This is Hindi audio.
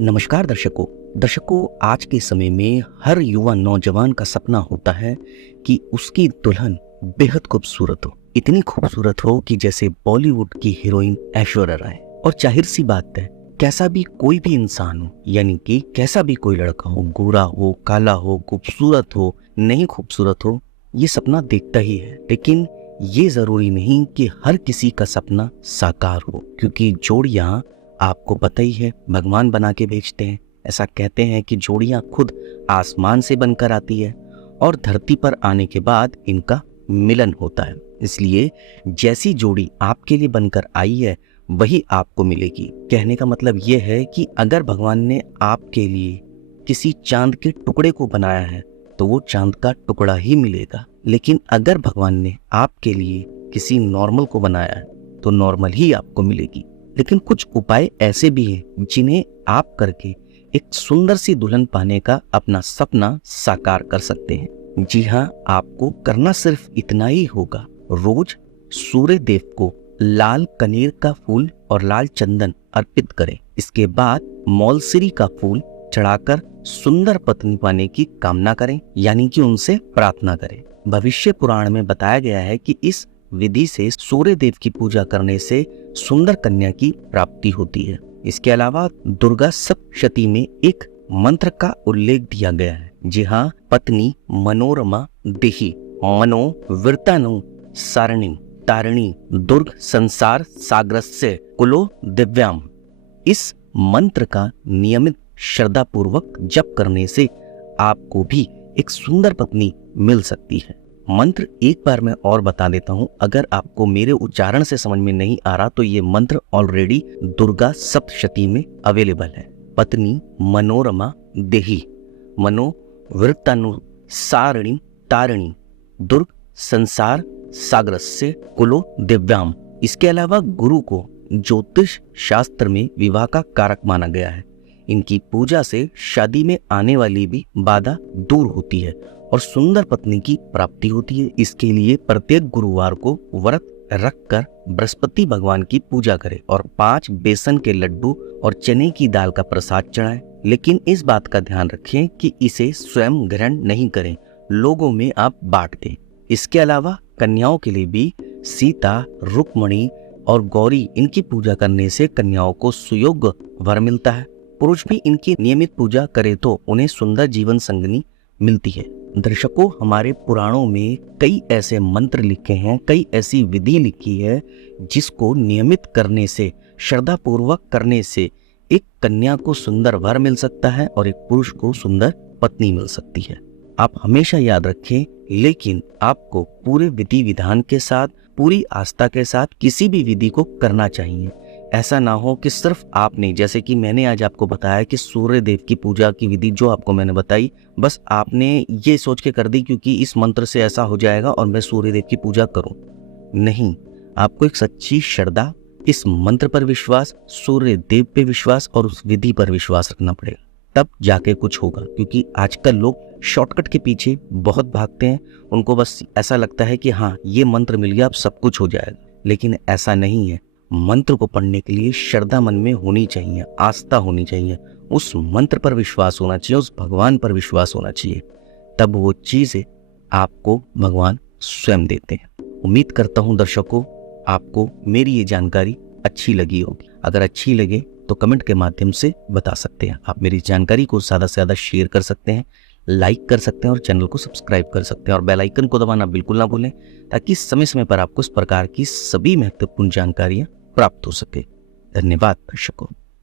नमस्कार दर्शकों, आज के समय में हर युवा नौजवान का सपना होता है कि उसकी दुल्हन बेहद खूबसूरत हो, इतनी खूबसूरत हो कि जैसे बॉलीवुड की हीरोइन ऐश्वर्या राय। और जाहिर सी बात है, कैसा भी कोई भी इंसान हो, यानी कि कैसा भी कोई लड़का हो, गोरा हो, काला हो, खूबसूरत हो, नहीं खूबसूरत हो, ये सपना देखता ही है। लेकिन ये जरूरी नहीं कि हर किसी का सपना साकार हो, क्योंकि जोड़ियां आपको पता ही है भगवान बना के भेजते हैं। ऐसा कहते हैं कि जोड़ियां खुद आसमान से बनकर आती है और धरती पर आने के बाद इनका मिलन होता है। इसलिए जैसी जोड़ी आपके लिए बनकर आई है वही आपको मिलेगी। कहने का मतलब यह है कि अगर भगवान ने आपके लिए किसी चांद के टुकड़े को बनाया है तो वो चांद का टुकड़ा ही मिलेगा। लेकिन अगर भगवान ने आपके लिए किसी नॉर्मल को बनाया है तो नॉर्मल ही आपको मिलेगी। लेकिन कुछ उपाय ऐसे भी हैं जिन्हें आप करके एक सुंदर सी दुल्हन पाने का अपना सपना साकार कर सकते हैं। जी हाँ, आपको करना सिर्फ इतना ही होगा। रोज सूर्य देव को लाल कनेर का फूल और लाल चंदन अर्पित करें। इसके बाद मौलसिरी का फूल चढ़ाकर सुंदर पत्नी पाने की कामना करें, यानी कि उनसे प्रार्थना करें। भविष्य पुराण में बताया गया है कि इस विधि से सूर्य देव की पूजा करने से सुंदर कन्या की प्राप्ति होती है। इसके अलावा दुर्गा सप्तशती में एक मंत्र का उल्लेख दिया गया है। जी हाँ, पत्नी मनोरमा देहि मनो वृतानु सारणिम तारिणी दुर्ग संसार सागरस्य कुलो दिव्याम। इस मंत्र का नियमित श्रद्धा पूर्वक जप करने से आपको भी एक सुंदर पत्नी मिल सकती है। मंत्र एक बार मैं और बता देता हूं, अगर आपको मेरे उच्चारण से समझ में नहीं आ रहा तो ये मंत्र ऑलरेडी दुर्गा सप्तशती में अवेलेबल है। पत्नी मनोरमा देहि मनो वृत्तानु सारिणी तारिणी दुर्ग संसार सागरस्य कुलो दिव्याम। इसके अलावा गुरु को ज्योतिष शास्त्र में विवाह का कारक माना गया है। इनकी पूजा से शादी में आने वाली भी बाधा दूर होती है और सुंदर पत्नी की प्राप्ति होती है। इसके लिए प्रत्येक गुरुवार को व्रत रखकर बृहस्पति भगवान की पूजा करें और 5 बेसन के लड्डू और चने की दाल का प्रसाद चढ़ाएं। लेकिन इस बात का ध्यान रखें कि इसे स्वयं ग्रहण नहीं करें, लोगों में आप बांट दें। इसके अलावा कन्याओं के लिए भी सीता, रुक्मणी और गौरी, इनकी पूजा करने से कन्याओं को सुयोग्य वर मिलता है। पुरुष भी इनकी नियमित पूजा करे तो उन्हें सुंदर जीवन संगनी मिलती है। दर्शकों, हमारे पुराणों में कई ऐसे मंत्र लिखे हैं, कई ऐसी विधि लिखी है जिसको नियमित करने से, श्रद्धा पूर्वक करने से एक कन्या को सुंदर वर मिल सकता है और एक पुरुष को सुंदर पत्नी मिल सकती है। आप हमेशा याद रखें, लेकिन आपको पूरे विधि विधान के साथ, पूरी आस्था के साथ किसी भी विधि को करना चाहिए। ऐसा ना हो कि सिर्फ आपने, जैसे कि मैंने आज आपको बताया कि सूर्य देव की पूजा की विधि जो आपको मैंने बताई, बस आपने ये सोच के कर दी क्योंकि इस मंत्र से ऐसा हो जाएगा और मैं सूर्य देव की पूजा करूं। नहीं, आपको एक सच्ची श्रद्धा, इस मंत्र पर विश्वास, सूर्य देव पे विश्वास और उस विधि पर विश्वास रखना पड़ेगा, तब जाके कुछ होगा। क्योंकि आजकल लोग शॉर्टकट के पीछे बहुत भागते हैं। उनको बस ऐसा लगता है कि हाँ, ये मंत्र मिल गया अब सब कुछ हो जाएगा, लेकिन ऐसा नहीं है। मंत्र को पढ़ने के लिए श्रद्धा मन में होनी चाहिए, आस्था होनी चाहिए, उस मंत्र पर विश्वास होना चाहिए, उस भगवान पर विश्वास होना चाहिए, तब वो चीजें आपको भगवान स्वयं देते हैं। उम्मीद करता हूं दर्शकों, आपको मेरी ये जानकारी अच्छी लगी होगी। अगर अच्छी लगे तो कमेंट के माध्यम से बता सकते हैं। आप मेरी जानकारी को ज्यादा से ज्यादा शेयर कर सकते हैं, लाइक कर सकते हैं और चैनल को सब्सक्राइब कर सकते हैं और बेल आइकन को दबाना बिल्कुल ना भूलें, ताकि समय समय पर आपको इस प्रकार की सभी महत्वपूर्ण जानकारियां प्राप्त हो सके। धन्यवाद दर्शकों।